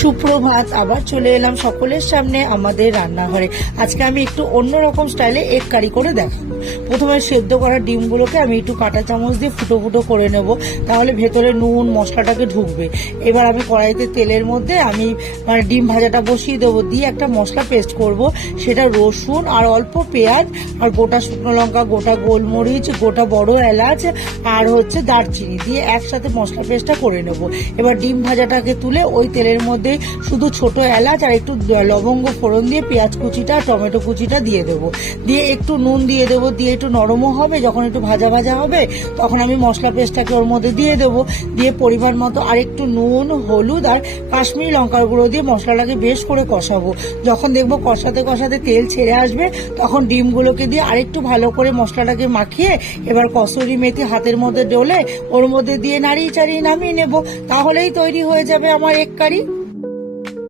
সুপ্রভাত, আবার চলে এলাম সকলের সামনে আমাদের রান্নাঘরে। আজকে আমি একটু অন্যরকম স্টাইলে এগ কারি করে দেখাবো। প্রথমে সেদ্ধ করা ডিমগুলোকে আমি একটু কাঁটা চামচ দিয়ে ফুটো ফুটো করে নেব, তাহলে ভেতরে নুন মশলাটাকে ঢুকবে। এবার আমি কড়াইতে তেলের মধ্যে আমি ডিম ভাজাটা বসিয়ে দেবো, দিয়ে একটা মশলা পেস্ট করব। সেটা রসুন আর অল্প পেঁয়াজ আর গোটা শুকনো লঙ্কা, গোটা গোলমরিচ, গোটা বড় এলাচ আর দারচিনি দিয়ে একসাথে মশলা পেস্টটা করে নেব। এবার ডিম ভাজাটাকে তুলে ওই তেলের মধ্যে শুধু ছোট এলাচ আর একটু লবঙ্গ ফোড়ন দিয়ে পেঁয়াজ কুচিটা টমেটো কুচিটা দিয়ে দেবো, দিয়ে একটু নুন দিয়ে দেবো, দিয়ে একটু নরমও হবে। যখন একটু ভাজা ভাজা হবে তখন আমি মশলা পেস্টটাকে ওর মধ্যে দিয়ে দেবো, দিয়ে পরিমাণ মতো আর একটু নুন, হলুদ আর কাশ্মীরি লঙ্কার গুঁড়ো দিয়ে মশলাটাকে বেশ করে কষাবো। যখন দেখবো কষাতে কষাতে তেল ছেড়ে আসবে তখন ডিমগুলোকে দিয়ে আরেকটু ভালো করে মশলাটাকে মাখিয়ে এবার কসুরি মেথি হাতের মধ্যে ডলে ওর মধ্যে দিয়ে নাড়িয়ে চাড়িয়ে নামিয়ে নেবো। তাহলেই তৈরি হয়ে যাবে আমার এগ কারি।